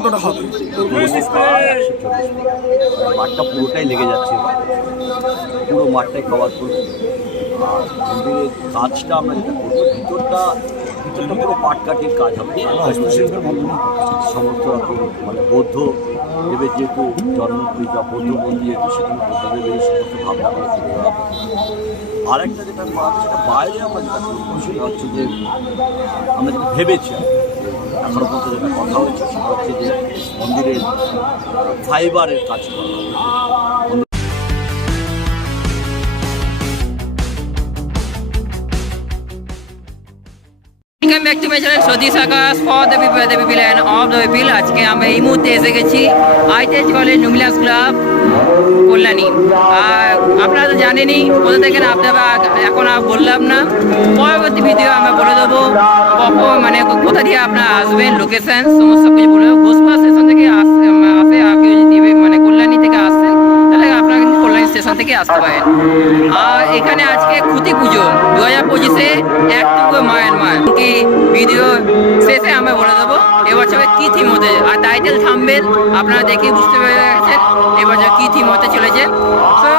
কতটা হবে? মাঠটা পুরোটাই লেগে যাচ্ছে পুরো মাঠটাই কভার করবে আর মন্দিরের কাজটা আমরা যেটা করব, ভিতরটা ভিতরটা পুরো পাটকাঠির কাজ হবে। সমস্ত রকম মানে বৌদ্ধ দেবের যেহেতু জন্ম, পূজা, বৌদ্ধ মন্দির যেহেতু, সেখানে বৌদ্ধদেবের এই সমস্ত ভাবনাগুলো তুলে হবে আরেকটা যেটা সেটা বাইরে আমরা যেটা করব, সেটা হচ্ছে যে আমরা যেটা ভেবেছি আর কি, এখনও পর্যন্ত যেটা কথা হয়েছে সেটা হচ্ছে যে মন্দিরের ফাইবারের কাজ করা। দ্য অফ দ্য আজকে আমরা এই মুহূর্তে এসে গেছি আইটেজ বলে নুমিলাস ক্লাব কল্যাণী। আর আপনারা তো জানেনই, কোথা থেকে আপনারা এখন আর বললাম না। পরবর্তী ভিডিও আমরা বলে দেবো কখন মানে কোথা দিয়ে আপনারা আসবেন লোকেশন সমস্ত কিছু বলে দেবো। ঘোষপা স্টেশন থেকে আসে আসে কেউ যদি মানে কল্যাণী থেকে আসছেন তাহলে আপনারা কিন্তু কল্যাণী স্টেশন থেকে আসতে পারেন। আর এখানে আজকে খুঁটি পুজো দু হাজার পঁচিশে একটুকু মায়ের মা কি ভিডিও শেষে আমরা বলে দেবো এবছরে কি থিম হতে আর টাইটেল থামবেন আপনারা দেখে বুঝতে পেরে গেছেন এবছর কি থিম হতে চলেছে? তো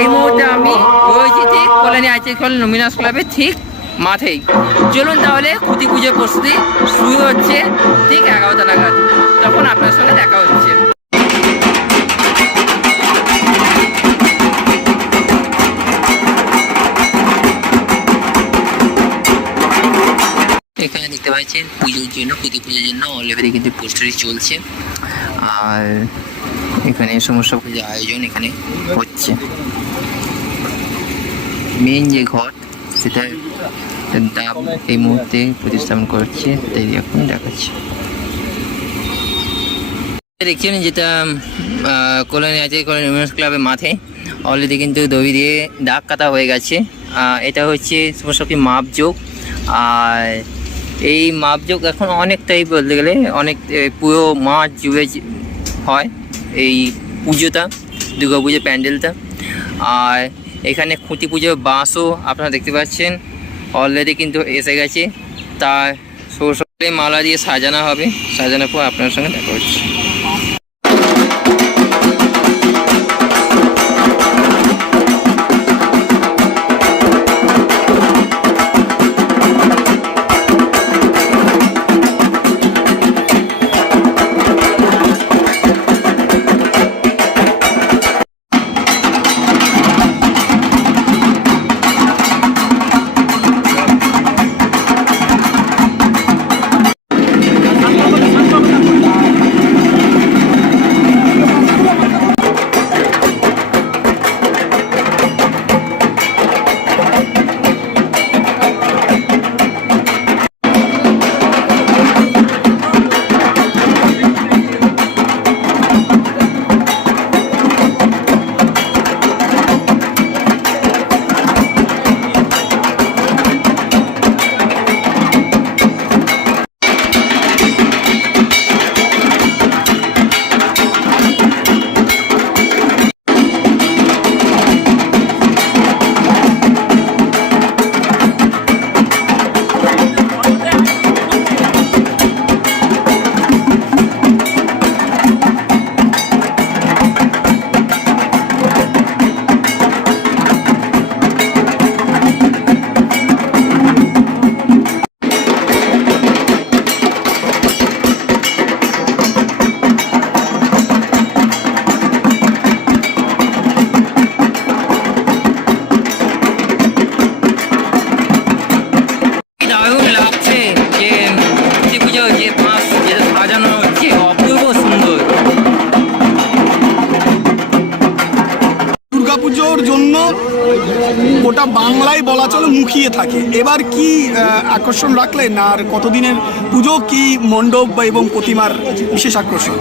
এই মুহূর্তে আমি রয়েছি ঠিক কল্যাণী আইসি কল নমিনাস ক্লাবের ঠিক মাঠেই। চলুন তাহলে খুঁটি পুজোর প্রস্তুতি শুরু হচ্ছে ঠিক এগারোটা নাগাদ। তখন আপনার সঙ্গে দেখা হচ্ছে। এখানে দেখতে পাচ্ছেন পুজোর জন্য পুজো পুজোর জন্য অলরেডি কিন্তু প্রস্তুতি চলছে। আর এখানে সমস্ত পুজো আয়োজন এখানে হচ্ছে। মেন যে ঘর সেটা দাম এই মুহূর্তে প্রতিস্থাপন করছে, তাই এখন দেখাচ্ছে। দেখছেন যেটা কলোনি আছে, কলোনি উইমেন্স ক্লাবের মাঠে। অলরেডি কিন্তু দড়ি দিয়ে দাগ কাটা হয়ে গেছে। এটা হচ্ছে সমস্ত কি মাপযোগ আর এই মাপযোগ এখন অনেকটাই বলতে গেলে অনেক পুরো মাঠ জুড়ে যে- হয়। এই পুজোটা, দুর্গা পুজোর প্যান্ডেলটা। আর এখানে খুঁটি পুজোর বাঁশও আপনারা দেখতে পাচ্ছেন। অলরেডি কিন্তু এসে গেছে। তার সরষে মালা দিয়ে সাজানো হবে। সাজানোর পর আপনার সঙ্গে দেখা হচ্ছে। চলে থাকে। এবার কি আকর্ষণ রাখলেন আর কতদিনের পুজো, কি মণ্ডপ বা এবং প্রতিমার বিশেষ আকর্ষণ?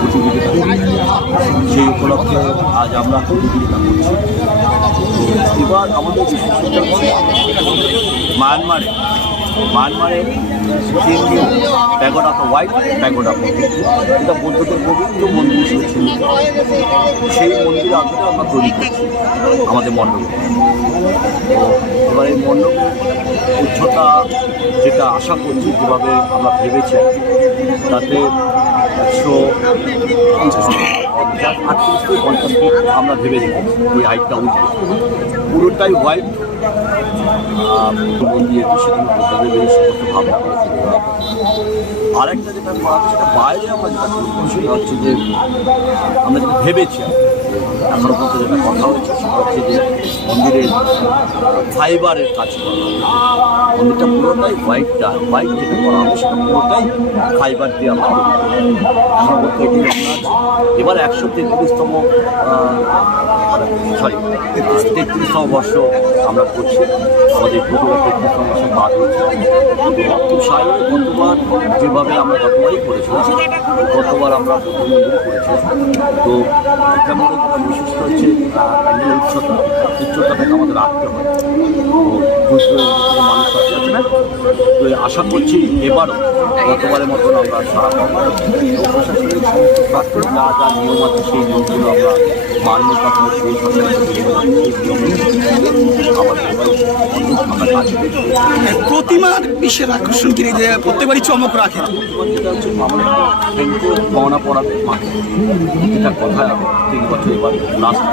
কুচি পুজোটা সেই উপলক্ষে আজ আমরা পুজোটা করছি। এবার আমাদের মায়ানমারে মায়ানমারে তিনটি প্যাগোডা তো হোয়াইট প্যাগোডা এটা বৌদ্ধদের পবিত্র মন্দির চিহ্নিত। সেই মন্দির আগে আমরা তৈরি করছি আমাদের মণ্ডপে। এবার এই মণ্ডপের উচ্চতা যেটা আশা করছি, যেভাবে আমরা ভেবেছি, তাতে একশো আটত্রিশ থেকে পঞ্চাশ ফুট আমরা ভেবে রেখেছি। ওই হাইটটা উঠবে। পুরোটাই হোয়াইট মন দিয়ে সেখানে সেটা বাইরে আমরা যেটা হচ্ছে যে আমরা যেটা ভেবেছি, এখনও পর্যন্ত কথা হয়েছে, সেটা হচ্ছে মন্দিরের ফাইবারের কাজ করা। মন্দিরটা পুরোটাই হোয়াইটটা, হোয়াইট যেটা করা হবে, সেটা পুরোটাই ফাইবার দিয়ে আমরা। এখনও পর্যন্ত এটি ভাবনা এবার একশো তেত্রিশতম সরি তেত্রিশতম বর্ষ আমরা করছি আমাদের পুরো তেত্রিশতম বর্ষ পার হচ্ছে। সাহেবের গতবার যেভাবে আমরা গতবারই করেছিলাম গতবার আমরা প্রথম মন্দির করেছিলাম তো একটা বিশেষ হচ্ছে প্যান্ডেলের উচ্চতা উচ্চতাটাকে আমাদের রাখতে হয়। তো মানুষ আছে না তো আশা করছি এবারও গতবারের মতন আমরা সারা প্রশাসনিক যা যা নিয়ম আছে সেই নিয়মগুলো আমরা মান্য তখন সেই আমাদের প্রতিমার বিশেষ আকর্ষণ কি যে প্রত্যেকবারই চমক রাখে গহনা পড়াবে মাকে কথা তিন বছর এবার লাস্ট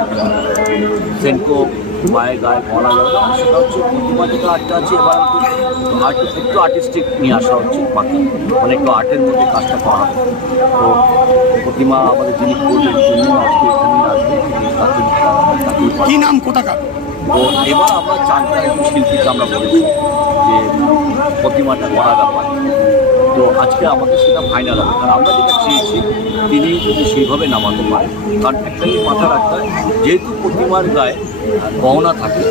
মায়ের গায়ে গহনা যাবে সেটা হচ্ছে প্রতিমা যেটা আর্টটা আছে, এবার আর্ট একটু আর্টিস্টিক নিয়ে আসা হচ্ছে মাকে। মানে একটু আর্টের মধ্যে কাজটা করা তো প্রতিমা আমাদের যিনি করবেন তিনি আজকে এখানে আসবেন। কি নাম কোথাকার? তো এবার আমরা চারটা শিল্পীকে আমরা বলেছি যে প্রতিমাটা করা ব্যাপার। তো আজকে আমাদের সেটা ফাইনাল হবে। কারণ আমরা যেটা চেয়েছি, তিনি যদি সেইভাবে নামাতে পারেন, কারণ একটা মাথা রাখতে হয়, যেহেতু প্রতিমার গায়ে গহনা থাকে,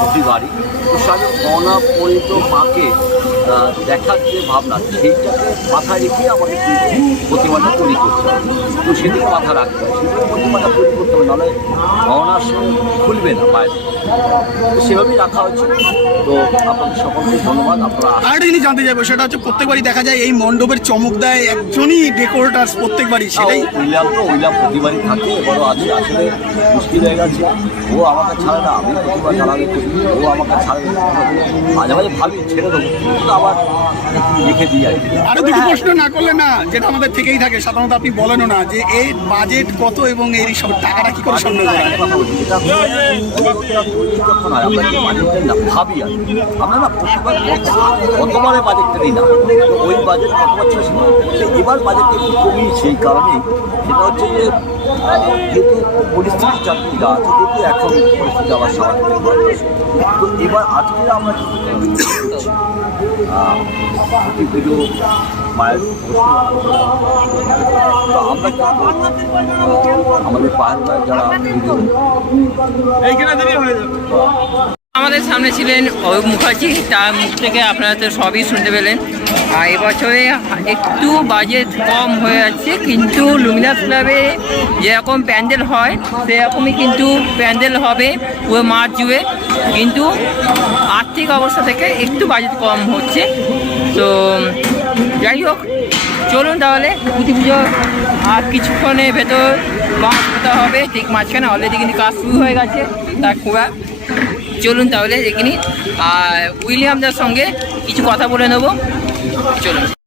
প্রতিবারই, তো সাথে গহনা পরিত মাকে দেখার যে ভাবনা সেইটাকে মাথায় রেখে আমাদের কিন্তু প্রতিমাটা তৈরি করতে হবে। তো সেদিকে মাথা রাখতে হবে সেদিকে প্রতিমাটা তৈরি করতে হবে নাহলে সঙ্গে খুলবে না বাইরে তো সেভাবেই রাখা হয়েছে। তো আপনাদের সকলকে ধন্যবাদ আপনারা। আরেকটা জিনিস জানতে সেটা হচ্ছে প্রত্যেকবারই দেখা যায় এই মণ্ডপের চমক দেয় একজনই ডেকোরেটার প্রত্যেকবারই সেটাই। তো প্রতিবারই থাকে এবারও আছে আসলে মুশকিল হয়ে গেছে। ও আমাকে ছাড়ে না আমি প্রতিবার চালাবে ও আমাকে ছাড়ে না। মাঝে মাঝে ভাবি ছেড়ে দেবো। কিন্তু আবার রেখে দিই আর আরও দুটো প্রশ্ন না করলে না যেটা আমাদের থেকেই থাকে সাধারণত আপনি বলেনও না যে এই বাজেট কত এবং এই সব টাকাটা কি করে সামনে হয়, না ভাবি আর। আমরা না প্রতিবার গতবারের বাজেটটা নিই না ওই বাজেট গত বছর এবার বাজেটটা একটু কমিয়েছে এই কারণেই সেটা হচ্ছে যে যেহেতু পরিস্থিতি চাকরি যা আছে যেহেতু এখন পরিস্থিতি আবার স্বাভাবিক তো এবার আজকে আমরা আমাদের সামনে ছিলেন অয়ুব মুখার্জি তার মুখ থেকে আপনারা তো সবই শুনতে পেলেন। আর এবছরে একটু বাজেট কম হয়ে যাচ্ছে, কিন্তু লুমিনাস ক্লাবে যেরকম প্যান্ডেল হয়, সেরকমই কিন্তু প্যান্ডেল হবে পুরো মার্চ জুড়ে। কিন্তু আর্থিক অবস্থা থেকে একটু বাজেট কম হচ্ছে। তো যাই হোক, চলুন তাহলে, পুঁথি পুজো আর কিছুক্ষণের ভেতর বাঁশ পোতা হবে ঠিক মাঝখানে অলরেডি কিন্তু কাজ শুরু হয়ে গেছে, তার খুঁড়া। চলুন তাহলে দেখিনি। আর উইলিয়ামদের সঙ্গে কিছু কথা বলে নেব। চলুন এই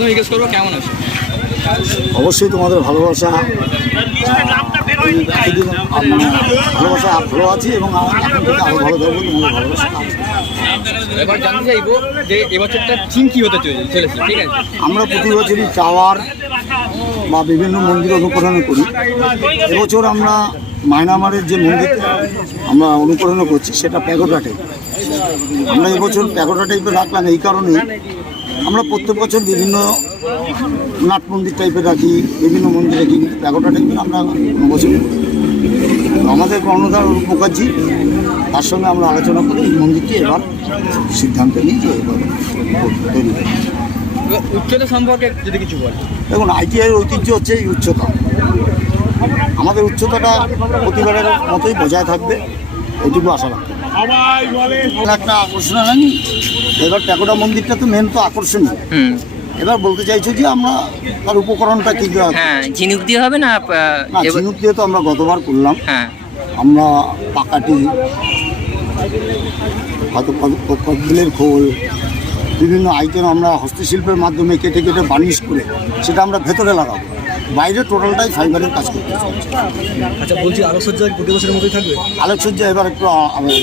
প্রথমে জিজ্ঞেস করব কেমন আছে? অবশ্যই তোমাদের ভালোবাসা ভালোবাসা ভালো আছি এবং আরও ভালো থাকব তোমাদের ভালোবাসা এবার জানতে চাইব যে এবছরটা থিম কি হতে চলেছে ঠিক আছে? আমরা প্রতি বছরই চাওয়ার বা বিভিন্ন মন্দির অনুকরণ করি। এবছর আমরা মায়নামারের যে মন্দির আমরা অনুকরণ করছি সেটা প্যাগোডা টাইপ আমরা এবছর প্যাগোডা টাইপের রাখলাম এই কারণেই আমরা প্রত্যেক বছর বিভিন্ন নাট মন্দির টাইপের রাখি বিভিন্ন মন্দির রাখি কিন্তু প্যাগোডা টাইপের আমরা বছর আমাদের কর্ণধার মুখার্জি তার সঙ্গে আমরা আলোচনা করে এই মন্দিরটি এবার সিদ্ধান্ত নিই যে এবার তৈরি করি উচ্চতা সম্পর্কে যদি কিছু বল দেখুন আইটিআইয়ের ঐতিহ্য হচ্ছে এই উচ্চতা। আমাদের উচ্চতাটা প্রতিবারের মতোই বজায় থাকবে এইটুকু আশা রাখতে একটা আকর্ষণ হয়নি এবার ট্যাকোটা মন্দিরটা তো মেন তো আকর্ষণীয় এবার বলতে চাইছো যে আমরা তার উপকরণটা কি হ্যাঁ ঝিনুক দিয়ে হবে না ঝিনুক দিয়ে তো আমরা গতবার করলাম। হ্যাঁ। আমরা পাকাটি কদবেলের খোল বিভিন্ন আইটেম আমরা হস্তশিল্পের মাধ্যমে কেটে কেটে বার্নিশ করে সেটা আমরা ভেতরে লাগাবো। বাইরে টোটালটাই ফাইবারের কাজ করতে আচ্ছা বলছি আলোকসজ্জা প্রতি বছরের মতোই থাকবে? আলোকসজ্জা এবার একটু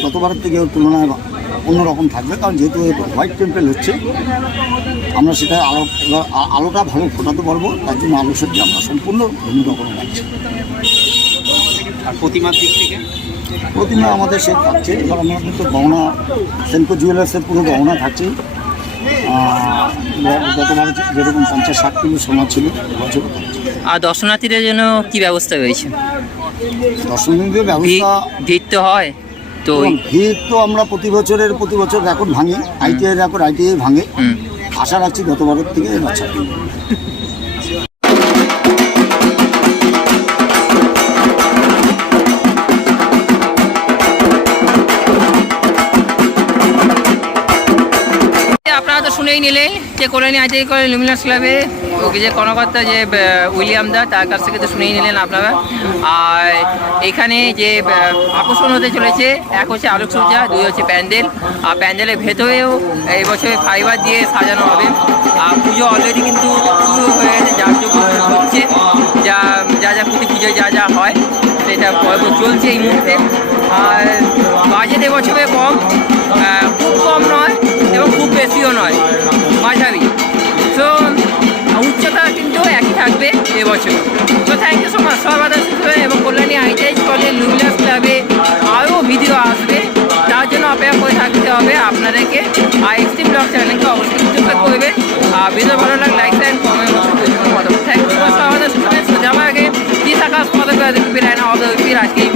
গতবারের থেকে ওর তুলনায় অন্যরকম থাকবে কারণ যেহেতু হোয়াইট টেম্পেল হচ্ছে আমরা সেটা আলো আলোটা ভালো ফোটাতে পারব তার জন্য আলোকসজ্জা আমরা সম্পূর্ণ ভিন্ন রকম রাখছি আর প্রতিমার দিক থেকে? প্রতিমা আমাদের সে থাকছে এবার আমরা তো গহনা সেনকো জুয়েলার্সের পুরো গহনা থাকছে। গতবার যেরকম পঞ্চাশ ষাট কিলো সোনা ছিল এবছরও থাকছে। আর দর্শনার্থীদের জন্য কি ব্যবস্থা রয়েছে? দর্শনীদের ব্যবস্থা ভিড় তো হয় তো ভিড় তো আমরা প্রতি বছরের প্রতি বছর রেকর্ড ভাঙি আইটিআই রেকর্ড আইটিআই ভাঙে। আশা রাখছি গতবারের থেকে এবার আপনারা তো শুনেই নিলেন যে কল্যাণী আইটি করে লুমিনাস ক্লাবে ওকে যে কর্মকর্তা যে উইলিয়াম দা, তার কাছ থেকে তো শুনেই নিলেন আপনারা। আর এখানে যে আকর্ষণ হতে চলেছে, এক হচ্ছে আলোকসজ্জা, দুই হচ্ছে প্যান্ডেল। আর প্যান্ডেলের ভেতরেও এই বছর ফাইবার দিয়ে সাজানো হবে। আর পুজো অলরেডি কিন্তু শুরু হয়ে হচ্ছে যা যা যা প্রতি পুজোয় যা যা হয়, সেটা পর্ব চলছে এই মুহূর্তে। আর বাজেট এবছরে কম খুব কম নয় এবং খুব বেশিও নয়, মাঝারি। তো উচ্চতা কিন্তু একই থাকবে এবছর। তো থ্যাংক ইউ সো মাচ সবার এবং কল্যাণী আইটিআই কলেজ লুমিনাস ক্লাবে আরও ভিডিও আসবে। তার জন্য অপেক্ষা করে থাকতে হবে আপনাদেরকে। আর এক্সট্রিম ব্লগ চ্যানেলকে অবশ্যই সাবস্ক্রাইব করবে। আর ভিডিও ভালো লাগলে লাইক দেন কমেন্ট মতামত থ্যাংক ইউ সো মাচ সবার সাথে যাওয়ার আগে তিস আকাশ পদক বিরায়না অবদান আজকে এই